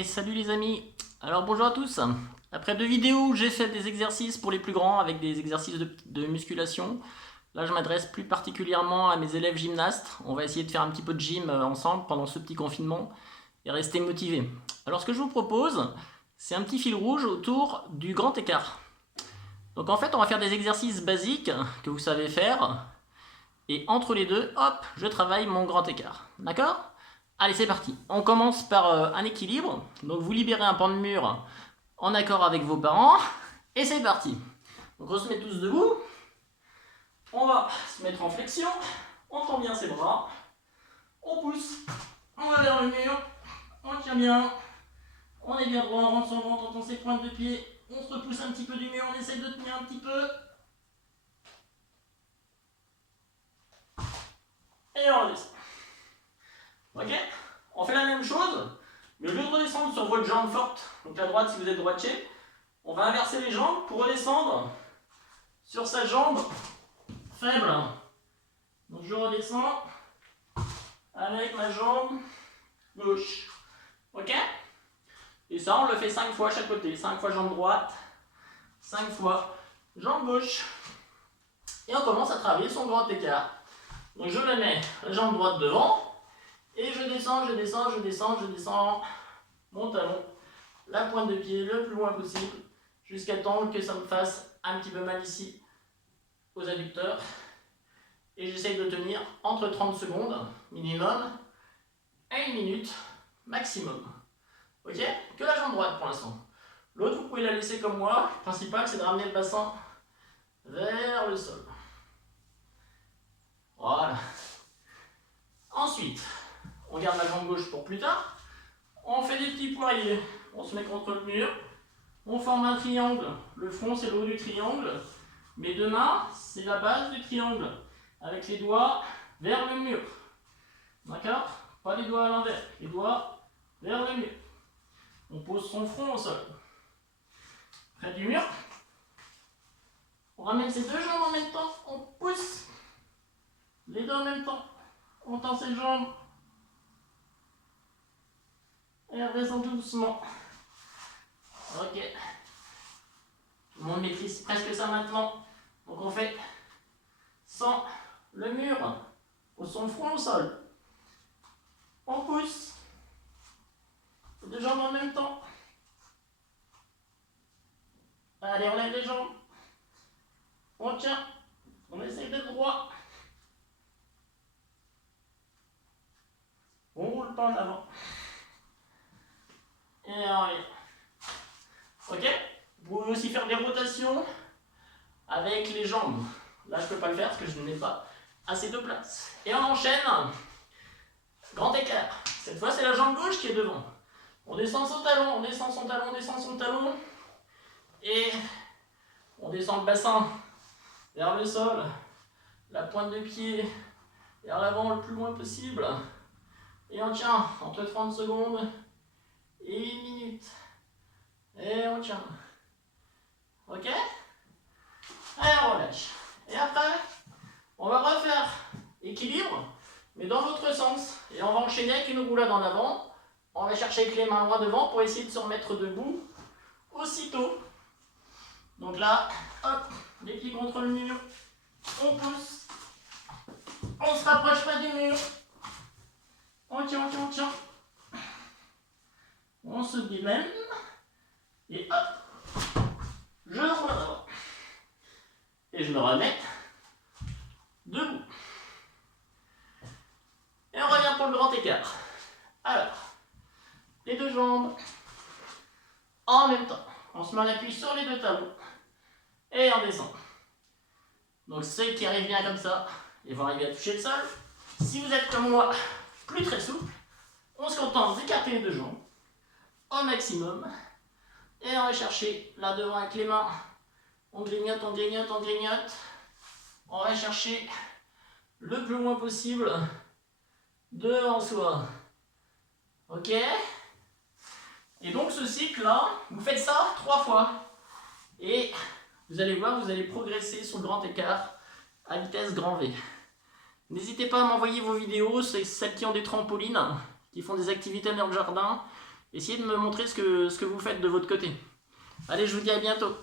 Et salut les amis. Alors bonjour à tous. Après 2 vidéos où j'ai fait des exercices pour les plus grands avec des exercices de musculation, là je m'adresse plus particulièrement à mes élèves gymnastes. On va essayer de faire un petit peu de gym ensemble pendant ce petit confinement et rester motivés. Alors ce que je vous propose, c'est un petit fil rouge autour du grand écart. Donc en fait on va faire des exercices basiques que vous savez faire et entre les deux, hop, je travaille mon grand écart. D'accord ? Allez, c'est parti. On commence par un équilibre. Donc vous libérez un pan de mur en accord avec vos parents. Et c'est parti. Donc on se met tous debout. On va se mettre en flexion. On tend bien ses bras. On pousse. On va vers le mur. On tient bien. On est bien droit. On rentre son ventre. On tend ses pointes de pied. On se repousse un petit peu du mur. On essaye de tenir un petit peu. Et on redescend. Ok, on fait la même chose, mais au lieu de redescendre sur votre jambe forte, donc la droite si vous êtes droitier, on va inverser les jambes pour redescendre sur sa jambe faible. Donc je redescends avec ma jambe gauche. Ok? Et ça, on le fait 5 fois à chaque côté. 5 fois jambe droite, 5 fois jambe gauche. Et on commence à travailler son grand écart. Donc je me mets la jambe droite devant. Et je descends mon talon, la pointe de pied le plus loin possible, jusqu'à temps que ça me fasse un petit peu mal ici aux adducteurs. Et j'essaye de tenir entre 30 secondes minimum et 1 minute maximum. Ok? Que la jambe droite pour l'instant. L'autre, vous pouvez la laisser comme moi. Le principal, c'est de ramener le bassin vers le sol. Voilà. Ensuite, on garde la jambe gauche pour plus tard. On fait des petits poiriers. On se met contre le mur. On forme un triangle. Le front, c'est le haut du triangle. Mes deux mains, c'est la base du triangle. Avec les doigts vers le mur. D'accord? Pas les doigts à l'envers. Les doigts vers le mur. On pose son front au sol. Près du mur. On ramène ses deux jambes en même temps. On pousse les deux en même temps. On tend ses jambes. Et on redescend tout doucement. Ok. Tout le monde maîtrise presque ça maintenant. Donc on fait sans le mur, son front au sol. On pousse. Les deux jambes en même temps. Allez, on lève les jambes. On tient. On essaye d'être droit. On roule pas en avant. Et on revient. Ok? Vous pouvez aussi faire des rotations avec les jambes. Là, je ne peux pas le faire parce que je n'ai pas assez de place. Et on enchaîne. Grand écart. Cette fois, c'est la jambe gauche qui est devant. On descend son talon, on descend son talon, on descend son talon. Et on descend le bassin vers le sol. La pointe de pied vers l'avant le plus loin possible. Et on tient entre 30 secondes et 1 minute. Et on tient. Ok? Allez, on relâche. Et après, on va refaire équilibre, mais dans l'autre sens. Et on va enchaîner avec une roulade en avant. On va chercher avec les mains droits devant pour essayer de se remettre debout aussitôt. Donc là, hop, les pieds contre le mur. On pousse. On se rapproche pas du mur. On tient, on tient, on tient. On se démène. Et hop, je roule avant. Et je me remets debout. Et on revient pour le grand écart. Alors, les deux jambes en même temps. On se met en appui sur les deux talons. Et on descend. Donc ceux qui arrivent bien comme ça, ils vont arriver à toucher le sol. Si vous êtes comme moi, plus très souple, on se contente d'écarter les deux jambes au maximum. Et on va chercher là devant avec les mains. On grignote, on grignote, on grignote. On va chercher le plus loin possible devant soi. Ok? Et donc ce cycle-là, vous faites ça 3 fois. Et vous allez voir, vous allez progresser sur le grand écart à vitesse grand V. N'hésitez pas à m'envoyer vos vidéos, c'est celles qui ont des trampolines, qui font des activités dans le jardin. essayez de me montrer ce que vous faites de votre côté. Allez, je vous dis à bientôt.